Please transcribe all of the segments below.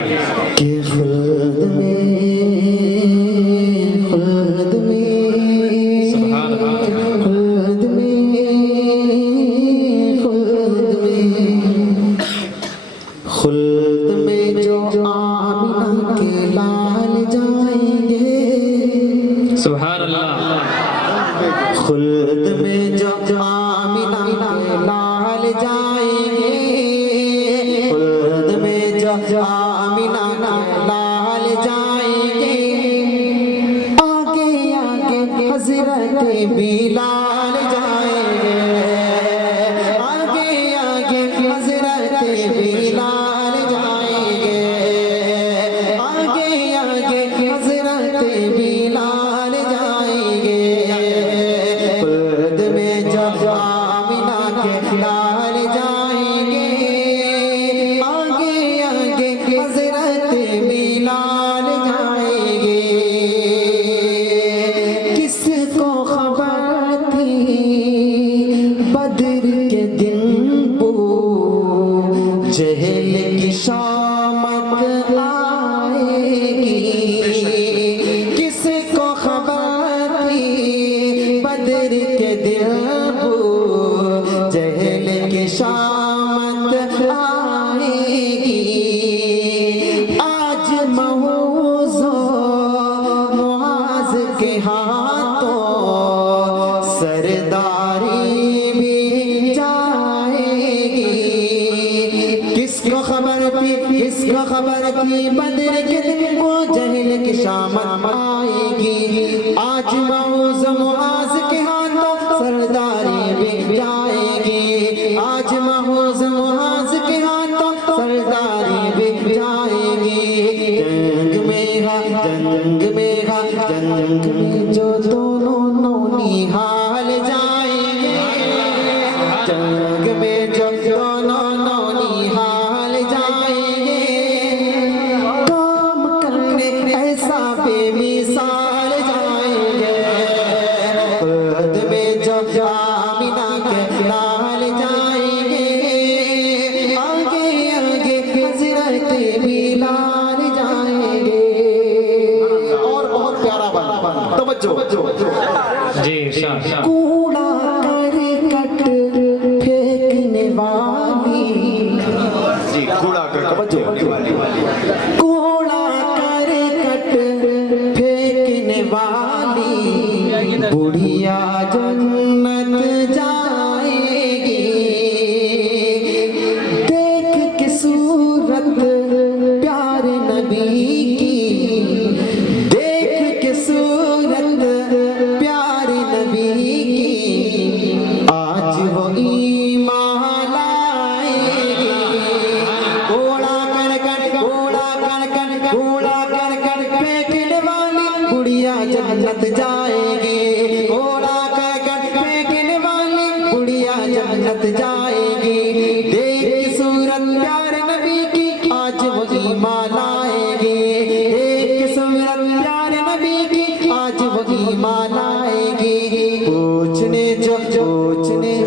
कि खुल्द में जो आमिना के लाल जाएंगे, सुभान अल्लाह। खुल्द में जो आमिना के लाल जाएंगे, खुल्द में जो आमिना के लाल जाएंगे, आगे आगे हज़रत बिलाल जाएंगे, आगे आगे हज़रत बिलाल जाएंगे, आगे आगे हज़रत बिलाल जाएंगे, खुल्द में जब आमिना के लाल जाएंगे, आगे आगे हज़रत बिलाल जाएंगे। किसको खबर थी बद्र के दिन वो जहल की शामत आएगी, किसको खबर थी बद्र के दिन वो जहल की शामत आएगी। आज महूज़ो मुआज़ के हाथों सरदारी भी जाएगी। किसको खबर थी, किसको खबर थी बद्र के दिन वो जहल की शामत आएगी। आज मऊज़ मुआज़ के हाथों सरदारी भी जाएगी, आज मऊज़ मुआज़ के हाथों सरदारी भी जाएगी। जंग में हा, जंग में हा, जंग में जो दोनों नौनिहाल जाएंगे, जंग में जो दोनों नौनिहाल जाएंगे, काम करने ऐसा बेमिसाल जाएंगे। खुल्द में जो आमिना के लाल जाएंगे, आगे आगे हज़रत बिलाल जाएंगे। और बहुत प्यारा बना, तवज्जो। जी शाह। कूड़ा करकट फेंकने वाली, जी कूड़ा करकट कूड़ा करकट फेंकने वाली बुढ़िया जन्नत जाएगी। देख के सूरत प्यारे नबी की, देख के सूरत प्यारे नबी की, आज वो ईमान लाएगी। कूड़ा करकट, कूड़ा करकट, कूड़ा करकट फेंकने वाली बुढ़िया जन्नत जाएगी, कूड़ा करकट फेंकने वाली बुढ़िया जन्नत जाएगी। देख सूरत प्यारे नबी की, आज वो ईमान लाएगी। देख सूरत प्यारे नबी की, आज वो ईमान लाएगी। पूछने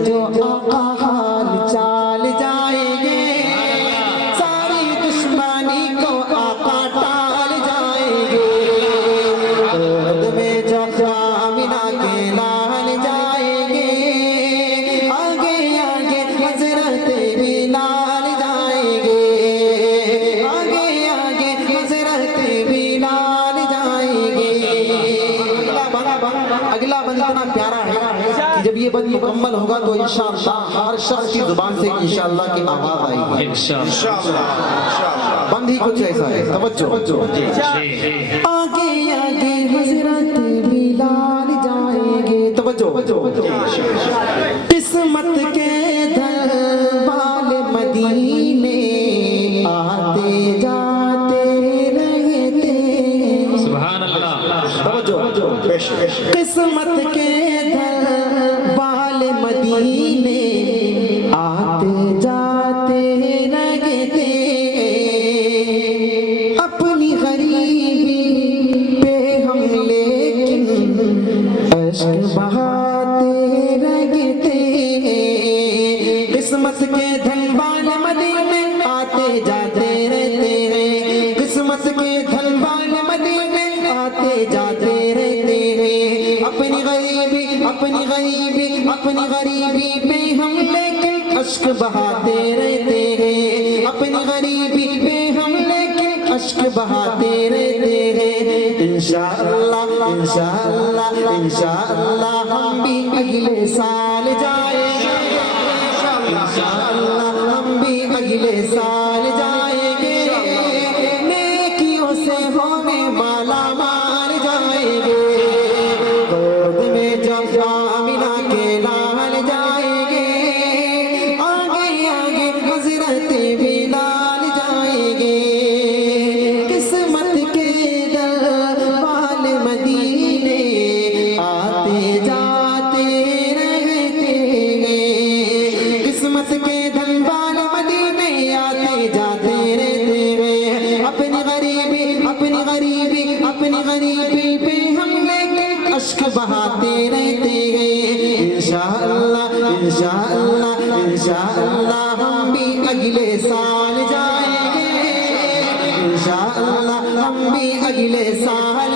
जो आका हाल चाल जाएंगे, सारी दुश्मनी को आका टाल जाएंगे। खुल्द में जो आमिना के लाल जाएंगे, आगे आगे हज़रत बिलाल जाएंगे, आगे आगे हज़रत बिलाल जाएंगे। अगला बंद इतना प्यारा है कि जब ये बंद मुकम्मल होगा तो इंशाअल्लाह हर शख्स की जुबान से इंशाअल्लाह की आवाज आएगी। इंशाअल्लाह। बंद ही कुछ ऐसा है, तवज्जो। आगे आगे हज़रत बिलाल जाएंगे, तवज्जो। किस्मत के दर वाले मदीने आते जाते रहते, सुभान अल्लाह। तवज्जो। किस्मत के दर वाले मदीने आते जाते रहते, अपनी गरीबी पे हम लेकिन अश्क बहाते रहते। किस्मत के धन वाले मदीने आते जाते रहते हैं, अपनी गरीबी पे हम लेके अश्क बहाते रहते हैं, अपनी गरीबी पे हम लेके अश्क बहाते रहते हैं। इंशाअल्लाह इंशाअल्लाह इंशाअल्लाह हम भी अगले साल जाएंगे, इंशाअल्लाह हम भी अगले साल जाएंगे, नेकियों से होने माला माल जाएंगे, गोद में जब आमिना के लाल जाएंगे, आगे आगे हजरत बिलाल जाएंगे। किस्मत के दरबार मदीने आते जाते रहते हैं, किस्मत के दरबार मदीने आते जाते रहते हैं। अपनी गरीबी पे हम लेके अश्क बहाते रहते हैं। इंशाअल्लाह इंशाअल्लाह इंशाअल्लाह हम भी अगले साल जाएंगे, इंशाअल्लाह हम भी अगले साल